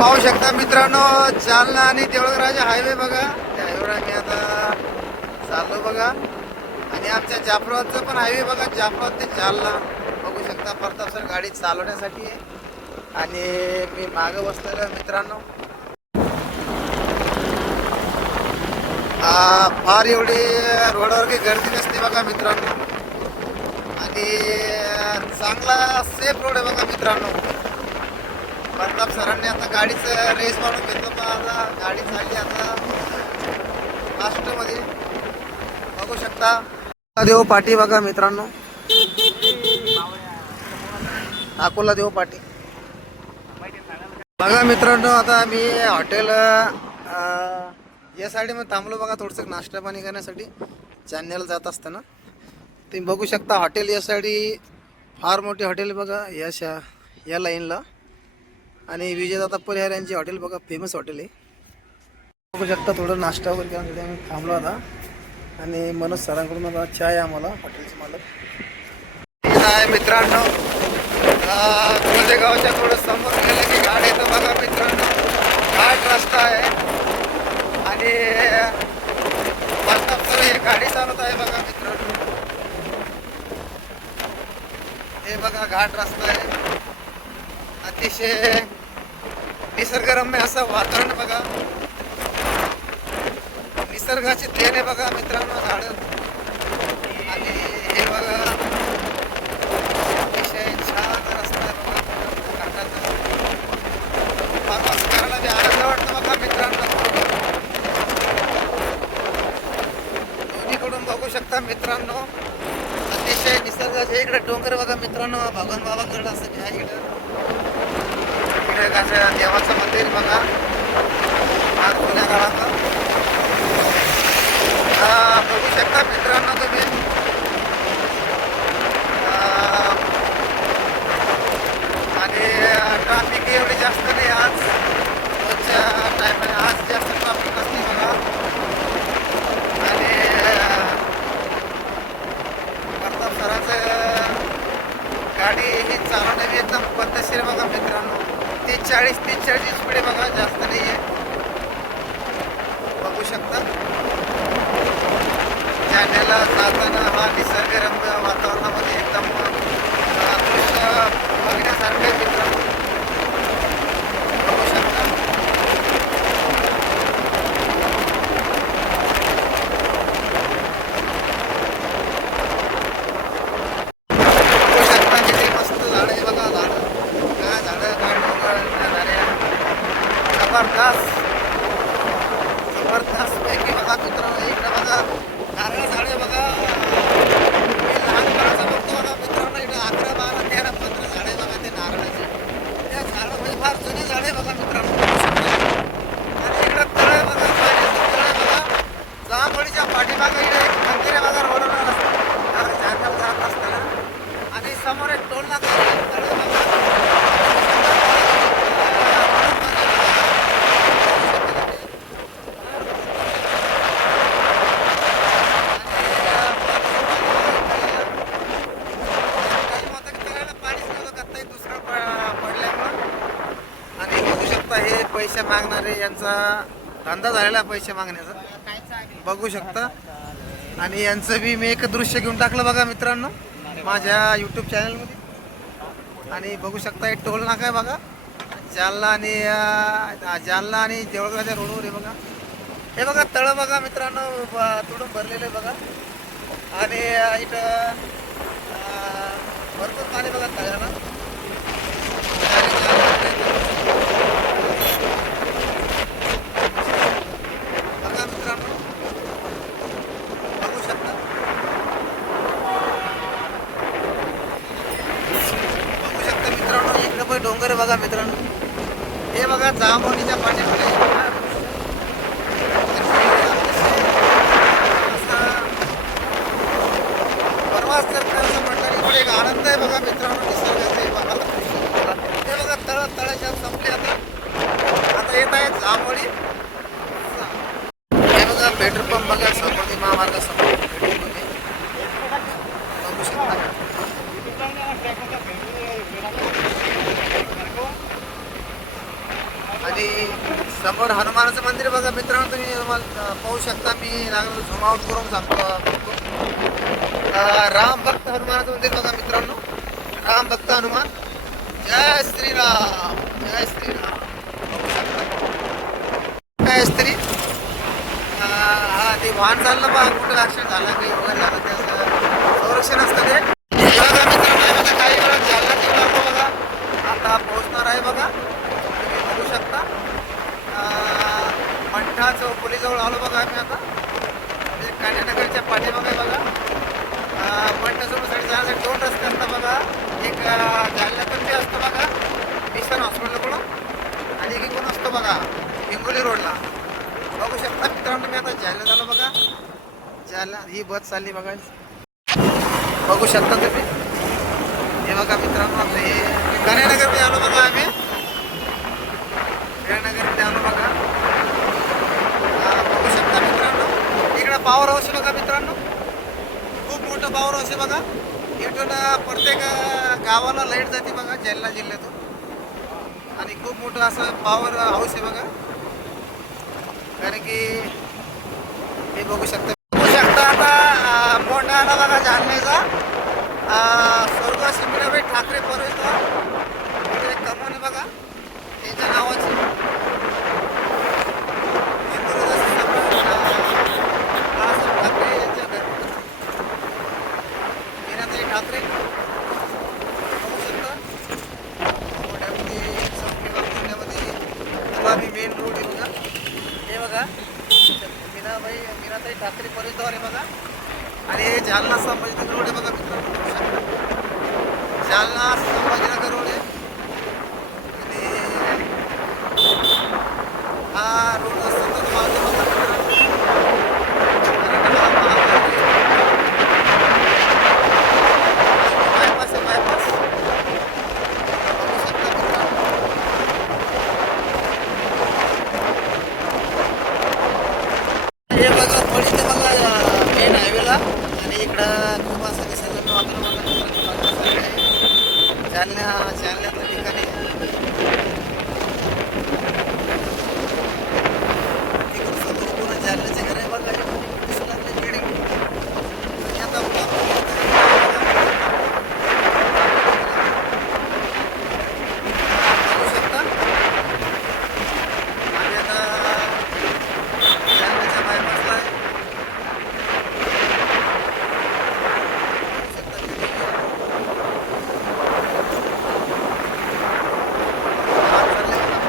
पाहू शकता मित्रांनो जालना आणि देवळगराजा हायवे बघा. त्या हायवेवर आम्ही आता चाललो बघा. आणि आमच्या जाफराबादचं पण हायवे बघा. जाफराबाद ते जालना. बघू शकता प्रताप सर गाडी चालवण्यासाठी. आणि मी मागं बसलेलो मित्रांनो. फार एवढी रोडवर काही गर्दी नसते बघा मित्रांनो. आणि चांगला सेफ रोड आहे बघा मित्रांनो. प्रताप सरांनी आता गाडीचं रेस मारून घेतलं पण आता गाडी चालली आता लास्टमध्ये बघू शकता. देव पाटी बघा मित्रांनो. अकोला देव पाटी बघा मित्रांनो आता मी हॉटेल यासाठी या थांबलो बघा थोडंसं नाश्ता पाणी करण्यासाठी. चॅन्नल जात असताना. तुम्ही बघू शकता हॉटेल या साईडी फार मोठी हॉटेल बघा या शा या लाईनला आणि विजयदादा परिहार यांची हॉटेल बघा फेमस हॉटेल आहे. बघू शकता थोडं नाश्ता वगैरे करण्यासाठी आम्ही थांबलो आता. आणि मनोज सरांकडून आता चहा आहे आम्हाला हॉटेलचे मालक. आहे मित्रांनो. गावच्या थोडं समोर गेलं की घाट येतं बघा मित्रांनो. घाट रस्ता आहे. आणि हे गाडी चालत आहे बघा मित्रांनो. हे बघा घाट रस्ता आहे. अतिशय निसर्गरम्य असं वातावरण बघा. निसर्गाची देण आहे बघा मित्रांनो झाड. आणि हे बघा. अतिशय छान रस्ता आहे बघा. प्रवास करायला बी आनंद वाटतो बघा मित्रांनो. दोन्हीकडून बघू शकता मित्रांनो. अतिशय निसर्गाचे इकडे डोंगर बघा मित्रांनो. भगवान बाबा असं घ्या इकडं. इकडे कसं देवाचं मंदिर बघा. आज जुन्या काळात बघू शकता मित्रांनो तुम्ही. आणि ट्रॅफिक एवढी जास्त नाही आज. रोजच्या टायमाने आज जास्त ट्रॅफिक नसते बघा. आणि प्रताप सराचं गाडी ही चालवणे एकदम पद्धतशीर बघा मित्रांनो. तीस चाळीस ते चाळीस स्पीड आहे बघा जास्त नाही आहे बघू शकता. जाण्याला जाताना हा निसर्गरम्य वातावरणामध्ये एकदम अं, दृश्य बघण्यासारखं आहे मित्रांनो बघू शकता बघू शकता किती मस्त झाड आहे बघा झाड काय झाडं काय डोंगर काय झाड्या जबरदस्त जबरदस्त पैकी बघा मित्रांनो इकडे बघा नारळ झाडे बघा मी लहानपणाचं बघतो बघा मित्रांनो इकडे अकरा बारा तेरा पंधरा झाडे बघा ते नारळाचे त्या झाडं म्हणजे फार जुनी झाडे बघा मित्रांनो आणि इकडे तळ आहे बघा पाण्याचं तळ आहे बघा जांभळीच्या पाठीमागं इकडे एक मंदिर आहे बघा रोडवर रस्ता जंगल जात असताना आणि समोर एक टोल नाका आहे, तळ आहे बघा टाइम होता की त्याला पाणीच नव्हतं का ते दुसरं प- पडल्यामुळं आणि बघू शकता हे पैसे मागणारे यांचा धंदा झालेला आहे पैसे मागण्याचा. बघू शकता. आणि यांचं बी मी एक दृश्य घेऊन टाकलं बघा मित्रांनो माझ्या यूट्यूब चॅनलमध्ये आणि बघू शकता हे टोल नाका आहे बघा. जालना आणि जालना आणि देवळगाच्या रोडवर आहे बघा. हे बघा तळं बघा मित्रांनो तुडून भरलेलं आहे बघा. आणि इथं भरपूर पाणी बघा तळ्याला बघा मित्रांनो बघू शकता बघू शकता मित्रांनो इकडं पण डोंगर आहे बघा मित्रांनो. हे बघा जांभवणीच्या पाण्यामध्ये प्रवास करताना म्हटलं की एक आनंद आहे बघा मित्रांनो निसर्गाचा हे बघा हे बघा तळ तळाच्या संपले आता आता येत आहे जांभवणी हे बघा पेट्रोल पंप बघा समोर महामार्ग समोर पेट्रोल पंप आहे. बघू शकता आणि आणि समोर हनुमानाचं मंदिर बघा मित्रांनो तुम्ही पाहू शकता. मी लागलो झूम आउट करून सांगतो राम भक्त हनुमानाचं मंदिर बघा मित्रांनो. राम भक्त हनुमान. जय श्रीराम जय श्रीराम. काय स्त्री हा ते वाहन चाललं बा कुठं लक्षण झालं काही वगैरे झालं त्याचं संरक्षण असतं ते हे बघा मित्रांनो, हे बघा काही वेळात जालना जिल्हा आलो बघा आता पोहोचणार आहे बघा तुम्ही बघू शकता अं, मंठा जवळ आलो बघा आम्ही आता. म्हणजे कान्यानगरच्या पाठीमागे बघा. अं, जाण्यासाठी दोन रस्ते असतात बघा. एक जायला जालन्यातून ते असतं बघा. मिशन हॉस्पिटलकडून आणि एक इकडून असतो बघा हिंगोली रोडला. बघू शकता मित्रांनो मी आता जायला झालो बघा. जालना ही बस चालली बघा. बघू शकता तुम्ही. हे बघा मित्रांनो आपलं हे गणेनगरमध्ये आलो बघा आम्ही. गणेनगरमध्ये आलो बघा हा, बघू शकता मित्रांनो इकडं पॉवर हाऊस आहे बघा मित्रांनो. खूप मोठं पॉवर हाऊस आहे बघा. इथून प्रत्येक गावाला लाइट जाते बघा जालना जिल्ह्यातून. आणि खूप मोठं असं पॉवर हाऊस आहे बघा. कारण की हे बघू शकता. बघू शकता आता अं, मोठा आला बघा जालन्याचा. अं, स्वर्गवासी मीराबाई ठाकरे परवेश्वर इकडे कमान बघा. त्यांच्या नावाची हिंदुराज सम्राट, अं, बाळासाहेब ठाकरे यांच्या घरी मीराताई ठाकरे बघू शकता मोठ्यामध्ये चौकी वापरण्यामध्ये गुलाबी मेन रोड आहे बघा हे बघा मीनाबाई मीनाताई ठाकरे परिसर आहे बघा आणि हे जालना संभाजीनगर रोड आहे बघा शकता. जालना संभाजीनगर रोड आहे आणि हा रोड असतो तर तुम्हाला बघा मित्रांनो. कारण हा महामार्ग आहे. बायपास आहे बायपास बघू शकता मित्रांनो हे बघा पडीचं बघा मेन हायवेला आणि इकडं खूप असं निसर्गरम्य वातावरण बघा मित्रांनो, आहे. जालन्या जालन्यातल्या ठिकाणी तिकडं समोर पूर्ण जालन्याचे घर आहे बघा हे दिसू लागले building. आणि आता बघू शकता आणि आता जालन्याच्या bypass ला आहे. बघू शकता तुम्ही. आत चाललंय बघा.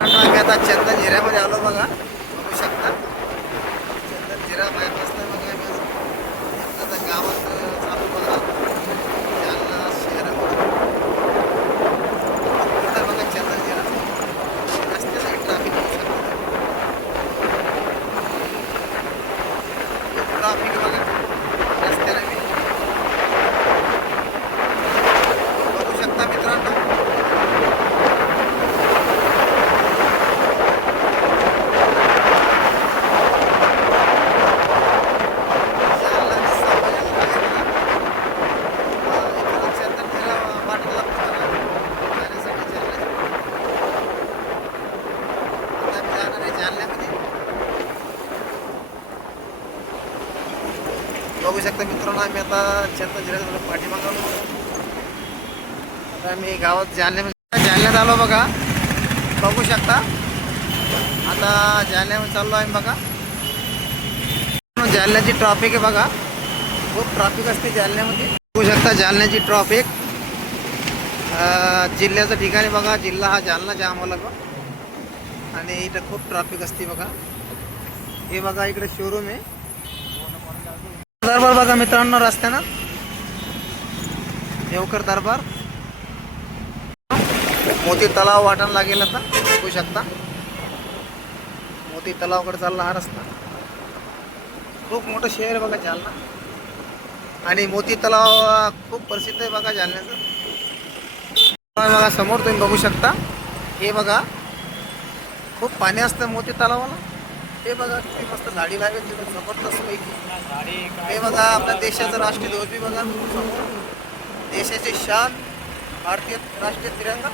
आम्ही आता चंदन जिऱ्यामध्ये आलो बघा बघू शकता चंदन जिरा बायपासला बघा आम्ही असं आता गावात चालू बघा जालना शहरामध्ये इथं बघा चंदन जिरा रस्त्याला ट्रॅफिक होऊ शकतं ट्रॅफिक बघा रस्त्याला बी. बघू शकता मित्रांनो बघू शकता मित्रांनो आम्ही आता चंदन जिल्ह्यात पाठीमागं आलो. आता आम्ही गावात जालन्या जालन्यात आलो बघा. बघू शकता. आता जालन्यामध्ये चाललो आम्ही बघा. जालन्याची ट्रॉफिक आहे बघा. खूप ट्रॉफिक असते जालन्यामध्ये. बघू शकता जालन्याची ट्रॉफिक जिल्ह्याचं ठिकाणी बघा. जिल्हा हा जालना जाम होला आणि इथं खूप ट्रॉफिक असते बघा. हे बघा इकडे शोरूम आहे. दरबार बघा मित्रांनो रस्त्यानं. देवकर दरबार. मोती तलाव वाटायला लागेल आता बघू शकता. मोती तलावकडे चालला हा रस्ता. खूप मोठं शहर आहे बघा जालना. आणि मोती तलाव खूप प्रसिद्ध आहे बघा जालन्याचं. बघा समोर तुम्ही बघू शकता. हे बघा खूप पाणी असतं मोती तलावाला. हे बघा किती मस्त झाडी लागेल तिथे जबरदस्त पैकी. हे बघा आपल्या देशाचा राष्ट्रीय ध्वज बी बघा. समोर देशाची शान भारतीय राष्ट्रीय तिरंगा.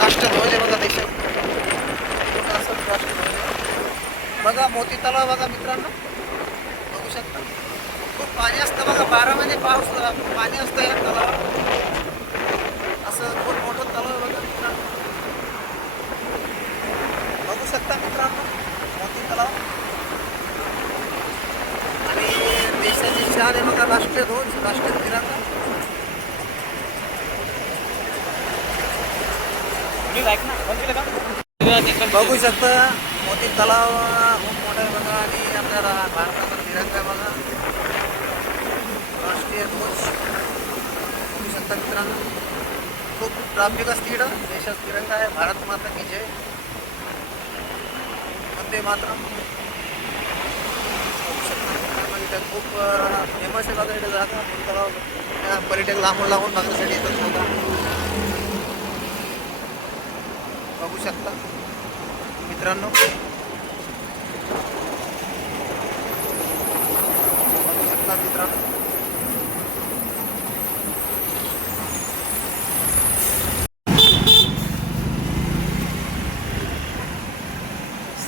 राष्ट्रध्वज आहे बघा देशात. राष्ट्रध्वज बघा मोती तलाव बघा मित्रांनो. बघू शकता. खूप पाणी असतं बघा बारा महिने पाऊस पाणी असतं या तलावात असं खूप मोठं तलाव आहे बघा मित्रांनो बघू शकता मित्रांनो मोती तलाव आणि देशाची शान आहे बघा राष्ट्रीय बघू शकता मोती तलाव खूप मोठा आहे बघा आणि आपल्या भारताचा तिरंगा आहे बघा. राष्ट्रीय ध्वज. बघू शकता मित्रांनो. खूप ट्राफिक असते इकडं देशात तिरंगा आहे. भारत माता की जय. वंदे मातरम. इथं खूप फेमस आहे बघा इथं जागा पर्यटक लांबून लांबून बघण्यासाठी येतात बघा बघू शकता. मित्रांनो. बघू शकता मित्रांनो.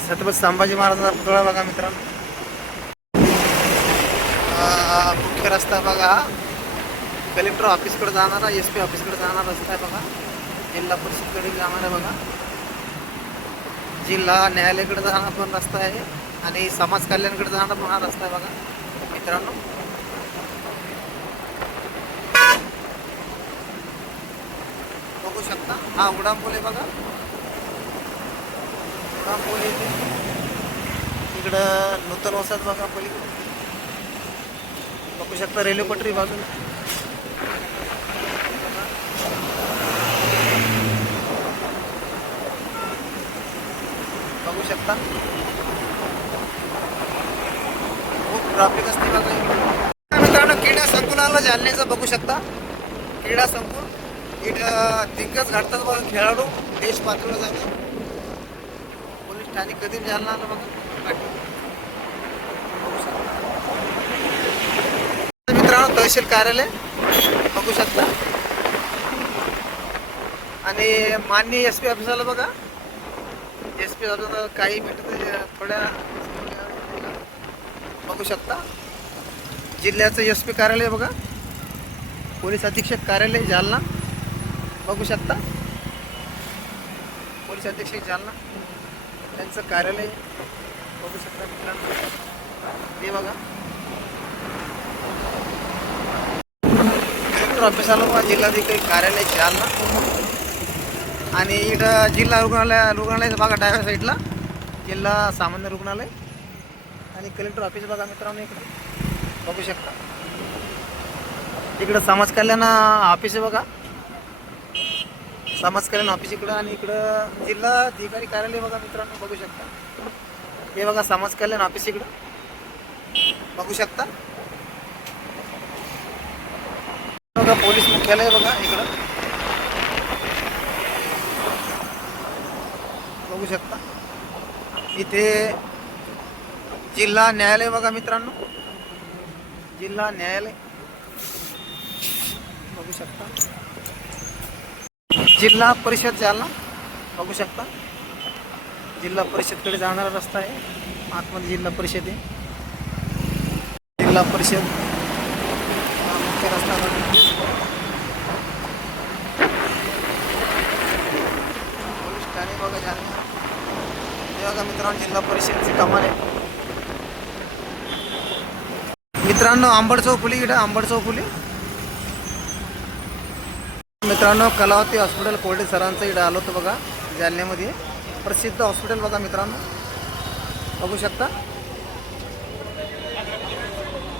छत्रपती संभाजी महाराजांचा पुतळा बघा मित्रांनो. हा रस्ता बघा. कलेक्टर ऑफिसकडे जाणारा एस पी ऑफिसकडे जाणारा रस्ता आहे बघा. जिल्हा परिषदकडे जाणार आहे बघा. जिल्हा न्यायालयाकडे जाणारा पण रस्ता आहे आणि समाज कल्याणकडे जाणारा पण हा रस्ता आहे बघा. मित्रांनो. बघू शकता. हा उडाम पूल आहे बघा. उडाम पूल येते इकडं नूतन वसाहत बघा पलीकडे. बघू शकता रेल्वे पटरी बाजून. बघू शकता. खूप ट्रॅफिक असते बघा मित्रांनो क्रीडा संकुलाला जालन्याचं बघू शकता. क्रीडा संकुल. इथं दिग्गज घडतात बघा खेळाडू. देश पातळीवर जातात पोलीस ठाणे कधी जालना आलं बघा बघू शकता. मित्रांनो तहसील कार्यालय बघू शकता. आणि माननीय एस पी ऑफिसाला बघा. एस पी ऑफिसला काही मिनिटं थोड्या बघू शकता. जिल्ह्याचं एस पी कार्यालय बघा. पोलीस अधीक्षक कार्यालय जालना. बघू शकता. पोलीस अधीक्षक जालना. त्यांचं कार्यालय बघू शकता मित्रांनो. हे बघा. कलेक्टर ऑफिसाला बघा जिल्हाधिकारी कार्यालय जालना आणि इथं जिल्हा रुग्णालय रुग्णालयाचा बघा डाव्या साईडला जिल्हा सामान्य रुग्णालय. आणि कलेक्टर ऑफिस बघा मित्रांनो इकडे. बघू शकता. इकडं समाज कल्याण ऑफिस आहे बघा. समाज कल्याण ऑफिस इकडं आणि इकडं जिल्हा अधिकारी कार्यालय बघा मित्रांनो बघू शकता. हे बघा समाज कल्याण ऑफिस इकडं. बघू शकता बघा पोलीस मुख्यालय बघा इकडं. बघू शकता. इथे जिल्हा न्यायालय बघा मित्रांनो. जिल्हा न्यायालय. बघू शकता. जिल्हा परिषद जालना. बघू शकता. जिल्हा परिषदकडे जाणारा रस्ता आहे. आतमध्ये जिल्हा परिषद आहे. जिल्हा परिषद. हा मुख्य रस्ता पोलीस ठाणे बघा जालना बघा मित्रांनो जिल्हा परिषदची कमाल आहे मित्रांनो आंबड चौकुली इकडे आंबड चौकुली मित्रांनो कलावती हॉस्पिटल कोल्डे सरांचं इकडे आलो होतं बघा जालन्यामध्ये. प्रसिद्ध हॉस्पिटल बघा मित्रांनो बघू शकता?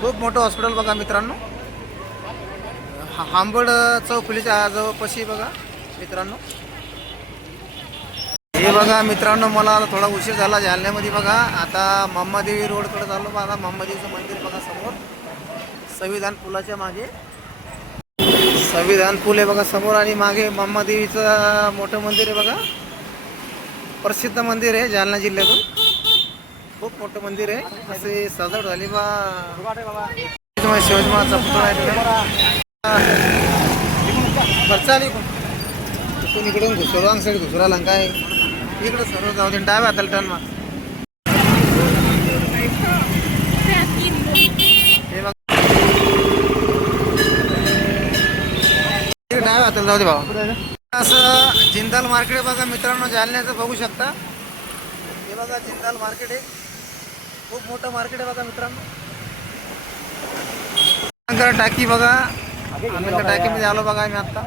खूप मोठं हॉस्पिटल बघा मित्रांनो हा- हांबड चौफुलीच्या जवळपाशी बघा मित्रांनो. हे बघा मित्रांनो मला थोडा उशीर झाला जालन्यामध्ये बघा. आता मम्मादेवी रोडकडे चाललो बघा. मम्मादेवीचं मंदिर बघा समोर. संविधान पुलाच्या मागे. संविधान पूल आहे बघा समोर आणि मागे मम्मादेवीचं मोठं मंदिर आहे बघा. प्रसिद्ध मंदिर आहे जालना जिल्ह्यातून. खूप मोठं मंदिर आहे. असे सजावट झाली बा. शिवाजी महाराजचा पुतळा आहे. इकडून इकडून घुसरो रॉंग साईड घुसराला काय इकडं सर्व जाऊ दे डाव्या हाताला टर्न मग हे डाव्या हाताला जाऊ दे भाऊ. असं जिंदाल मार्केट बघा मित्रांनो जालन्याचं बघू शकता. हे बघा जिंदाल मार्केट आहे. खूप मोठं मार्केट आहे बघा मित्रांनो. टाकी बघा. अलंकार टाकीमध्ये आलो बघा आम्ही आता.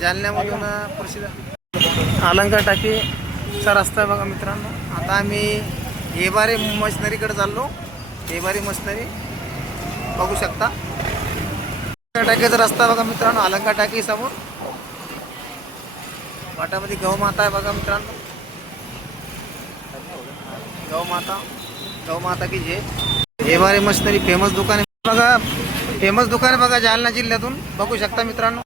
जालन्यामधून प्रसिद्ध अलंकार टाकीचा रस्ता आहे बघा मित्रांनो. आता आम्ही हेबारे मशिनरीकडे चाललो. हेबारी मशिनरी. बघू शकता. अलंकार टाकीचा रस्ता आहे बघा मित्रांनो. अलंकार टाकी समोर. वाटामध्ये गौमाता आहे बघा मित्रांनो. गौमाता गौमाता की जे हेबारे मशिनरी फेमस दुकान आहे. बघा फेमस दुकान बघा जालना जिल्ह्यातून. बघू शकता मित्रांनो.